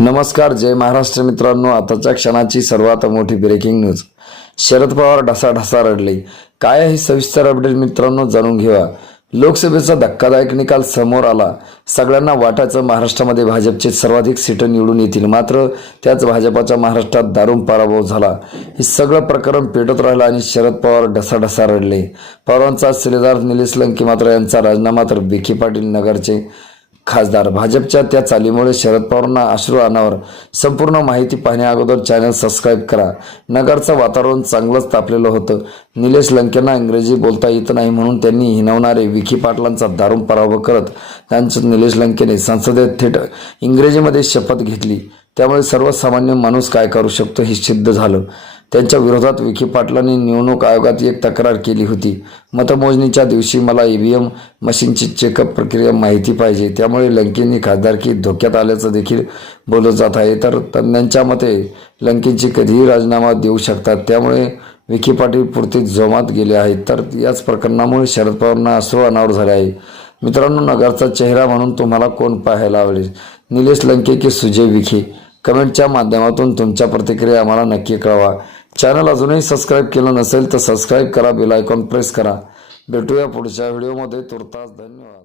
नमस्कार जय महाराष्ट्र मित्रांनो. आताच्या क्षणाची सर्वात मोठी ब्रेकिंग न्यूज शरद पवार ढसाढसा रडले. काय आहे सविस्तर अपडेट मित्रांनो जाणून घेवा. लोकसभेचा धक्कादायक निकाल समोर आला. सगळ्यांना वाटायचं महाराष्ट्रामध्ये भाजपचे सर्वाधिक सीटं निवडून येतील. मात्र त्याच भाजपाच्या महाराष्ट्रात दारुण पराभव झाला. हे सगळं प्रकरण पेटत राहिलं आणि शरद पवार ढसाढसा रडले. पवारांचा शिलेदार निलेश लंकी मात्र यांचा राजीनामा तर विखे पाटील नगरचे खासदार. भाजपच्या त्या चालीमुळे शरद पवारांना अश्रू आणावर संपूर्ण माहिती पाहण्या अगोदर चॅनल सबस्क्राईब करा. नगरचं वातावरण चांगलंच तापलेलं होतं. निलेश लंकेंना इंग्रजी बोलता येत नाही म्हणून त्यांनी हिनवणारे विखे पाटलांचा दारुण पराभव करत त्यांचं निलेश लंकेने संसदेत थेट इंग्रजीमध्ये शपथ घेतली. त्यामुळे सर्वसामान्य माणूस काय करू शकतो हे सिद्ध झालं. त्यांच्या विरोधात विखे पाटलांनी निवडणूक आयोगात एक तक्रार केली होती. मतमोजणीच्या दिवशी मला ई व्ही एम मशीनची चेकअप प्रक्रिया माहिती पाहिजे त्यामुळे लंकेंनी खासदारकी धोक्यात आल्याचं देखील बोललं जात आहे. तर तज्ज्ञांच्या मते लंकेंची कधीही राजीनामा देऊ शकतात त्यामुळे विखे पाटील पुरते जोमात गेले आहेत. तर याच प्रकरणामुळे शरद पवारांना अश्रू अनावर झाले आहे. मित्रांनो नगरचा चेहरा म्हणून तुम्हाला कोण पाहायला आवडेल? निलेश लंके की सुजय विखे. कमेंटच्या माध्यमातून तुमच्या प्रतिक्रिया आम्हाला नक्की कळवा. चॅनल अजूनही सबस्क्राईब केलं नसेल तर सबस्क्राईब करा बेल आयकॉन प्रेस करा. भेटूया पुढच्या व्हिडिओमध्ये तुर्तास धन्यवाद.